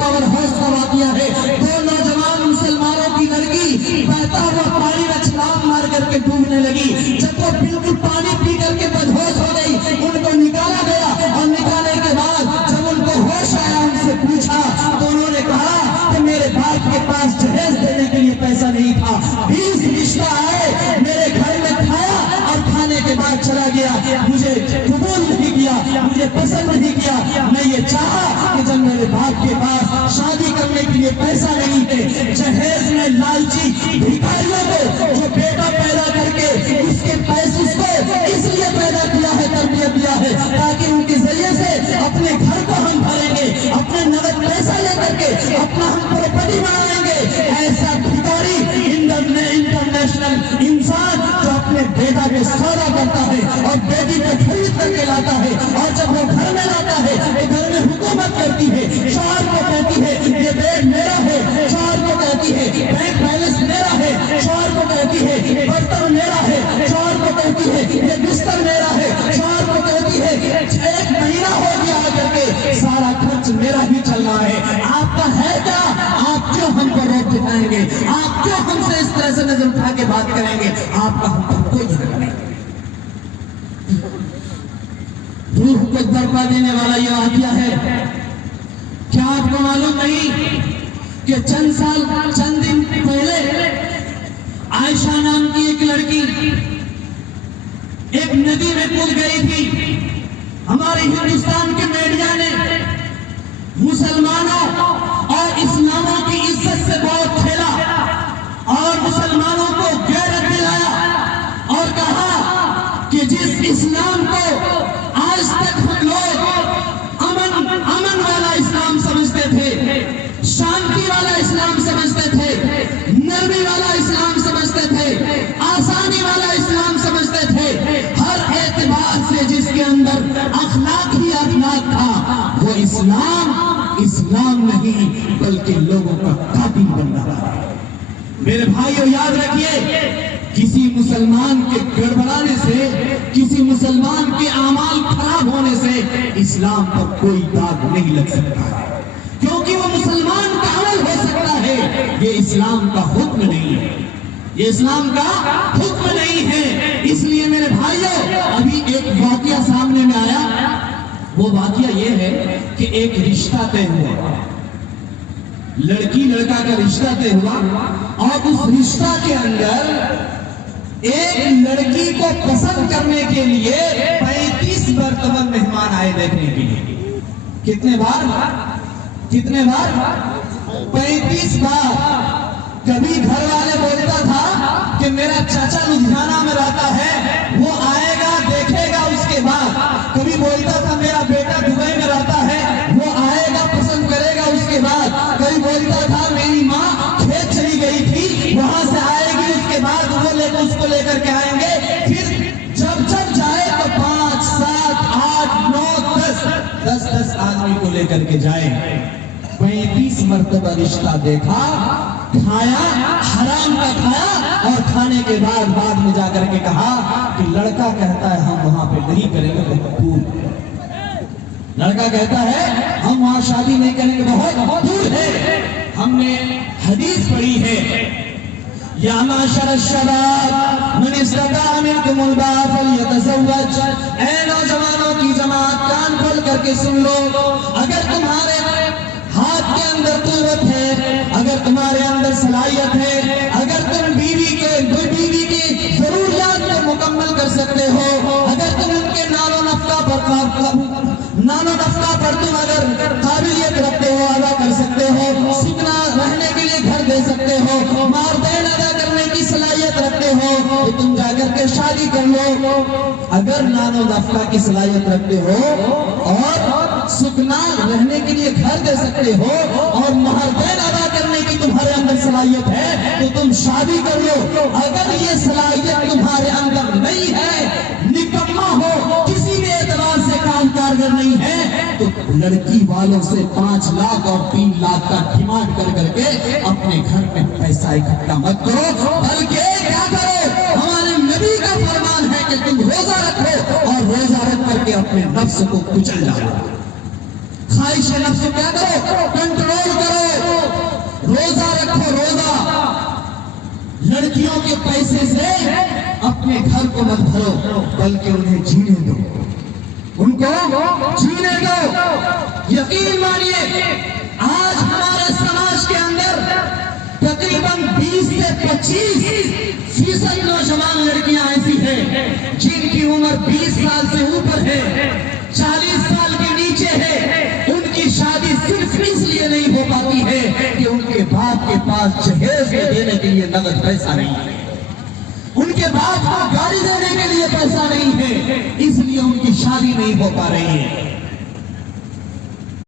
Power house کا واقعہ ہے. دو نوجوان مسلمانوں کی لڑکی بہتا ہوا پانی میں چھلانگ مار کر کے ڈوبنے لگی. جب وہ بالکل پانی پی کر کے بد ہوش ہو گئی, ان کو نکالا گیا اور نکالنے کے بعد جب ان کو ہوش آیا ان سے پوچھا تو انہوں نے کہا کہ میرے باپ کے پاس جہیز دینے کے لیے پیسہ نہیں تھا. 20 رشتہ آئے, میرے گھر میں کھایا اور کھانے کے بعد چلا گیا. مجھے قبول نہیں کیا, مجھے پسند نہیں کیا. میں یہ چاہا کہ جب میرے باپ کے پاس شادی کرنے کے لیے پیسہ نہیں تھے, جہیز میں لالچی بھکاریوں کو جو بیٹا پیدا کر کے اس کے پیسے کو اس لیے پیدا کیا ہے, تربیت دیا ہے تاکہ ان کے ذریعے سے اپنے گھر کو ہم بھریں گے, اپنے نقد پیسہ لے کر کے اپنا ہم پراپرٹی بنائیں گے. ایسا بھکاری انٹرنیشنل انسان جو اپنے بیٹا کے سودا کرتا ہے اور بیٹی کو خرید کر کے لاتا ہے, اور جب وہ گھر میں لاتا ہے تو گھر میں حکومت کرتی ہے, شوہر کو کہتی ہے یہ بیڈ میرا ہے, شوہر کو کہتی ہے بینک بیلنس میرا ہے, شوہر کو کہتی ہے برتن میرا ہے, شوہر کو کہتی ہے یہ بستر میرا ہے, شوہر کو کہتی ہے 1 مہینہ ہو گیا آ کر کے سارا خرچ میرا ہی چلنا ہے. آپ کا ہے کیا؟ آپ کیوں ہم کو روک دکھائیں گے؟ آپ کیوں ہم سے اس طرح سے نظر اٹھا کے بات کریں گے؟ آپ کا ہم پر کوئی حق نہیں. روح کو درپا دینے والا یہ واقعہ ہے. کیا آپ کو معلوم نہیں کہ چند دن پہلے عائشہ نام کی ایک لڑکی ایک ندی میں کود گئی تھی. ہمارے ہندوستان کے میڈیا نے مسلمانوں اور اسلاموں کی عزت سے بہت کھیلا اور مسلمانوں کو غیرت دلایا اور کہا کہ جس اسلام کو آج تک ہم لوگ امن والا اسلام سمجھتے تھے, شانتی والا اسلام سمجھتے تھے, نرمی والا اسلام سمجھتے تھے, آسانی والا اسلام سمجھتے تھے, ہر اعتبار سے جس کے اندر اخلاق ہی اخلاق تھا, وہ اسلام نہیں بلکہ لوگوں کا قاتل بن رہا ہے. میرے بھائیو یاد رکھیے, کسی مسلمان کے گڑبڑانے سے, کسی مسلمان کے اعمال خراب ہونے سے اسلام پر کوئی داغ نہیں لگ سکتا ہے, کیونکہ وہ مسلمان کا عمل ہو سکتا ہے. یہ اسلام کا حکم نہیں ہے, یہ اسلام کا حکم نہیں ہے. اس لیے میرے بھائیو ابھی ایک واقعہ سامنے میں آیا. وہ واقعہ یہ ہے کہ ایک رشتہ طے ہوا, لڑکی لڑکا کا رشتہ طے ہوا, اور اس رشتہ کے اندر ایک لڑکی کو پسند کرنے کے لیے 35 مرتبہ مہمان آئے دیکھنے کے لیے. کتنے بار 35 بار. کبھی گھر والے بولتا تھا کہ میرا چاچا لدھیانہ میں رہتا ہے, وہ آئے گا دیکھے گا اس کے بعد. کبھی بولتا تھا میرا بیٹا دبئی میں رہتا ہے, وہ آئے گا پسند کرے گا اس کے بعد. کبھی بولتا تھا میری ماں کھیت چلی گئی تھی, وہاں سے آئے گی اس کے بعد وہ اس کو لے کر کے آئیں گے. پھر جب جائے تو 5 7 8 9 10 آدمی کو لے کر کے جائے. 35 مرتبہ رشتہ دیکھا, کھایا, حرام کا کھایا, اور کھانے کے بعد میں جا کر کے کہا کہ لڑکا کہتا ہے ہم وہاں پہ نہیں کریں گے, بہت دور. لڑکا کہتا ہے ہم وہاں شادی نہیں کریں گے, بہت دور ہے. ہم نے حدیث پڑھی ہے, یا معشر الشباب من استطاع منکم الباء فلیتزوج. اے نوجوانوں کی جماعت, کان کھول کر کے سن لو, اگر تمہارے ہاتھ کے اندر قوت ہے, اگر تمہارے اندر صلاحیت ہے, اگر تم بیوی کی ضروریات کو مکمل کر سکتے ہو, اگر تم ان کے نان و نفقہ پر تم اگر قابلیت رکھتے ہو, ادا کر سکتے ہو, سکنا رہنے کے لیے گھر دے سکتے ہو, ماردین ادا کرنے کی صلاحیت رکھتے ہو, تو تم جا کر کے شادی کر لو. اگر نان و نفقہ کی صلاحیت رکھتے ہو اور سکنا رہنے کے لیے گھر دے سکتے ہو اور مہردین ادا کرنے کی تمہارے اندر صلاحیت ہے تو تم شادی کر لو. اگر یہ صلاحیت تمہارے اندر نہیں ہے, نکما ہو, کسی بھی اعتبار سے کام کارگر نہیں ہے, تو لڑکی والوں سے 5 لاکھ اور 3 لاکھ کا ڈیمانڈ کر کے اپنے گھر میں پیسہ اکٹھا مت کرو, بلکہ کیا کرو, ہمارے نبی کا فرمان ہے کہ تم روزہ رکھو اور روزہ رکھ کر کے اپنے نفس کو کچل جاؤ. خواہش نفس کو کیا کرو؟ کنٹرول کرو. روزہ رکھو روزہ. لڑکیوں کے پیسے سے اپنے گھر کو مت بھرو بلکہ انہیں جینے دو, ان کو جینے دو. یقین مانیے آج ہمارے سماج کے اندر تقریباً 20 سے 25% نوجوان لڑکیاں ایسی ہیں جن کی عمر 20 سال سے اوپر ہے, 40 سال کے نیچے ہے. ان کی شادی صرف اس لیے نہیں ہو پاتی ہے کہ ان کے باپ کے پاس جہیز دینے کے لیے نقد پیسہ نہیں ہے, ان کے باپ کو گاڑی دینے کے لیے پیسہ نہیں ہے, اس لیے ان کی شادی نہیں ہو پا رہی ہے.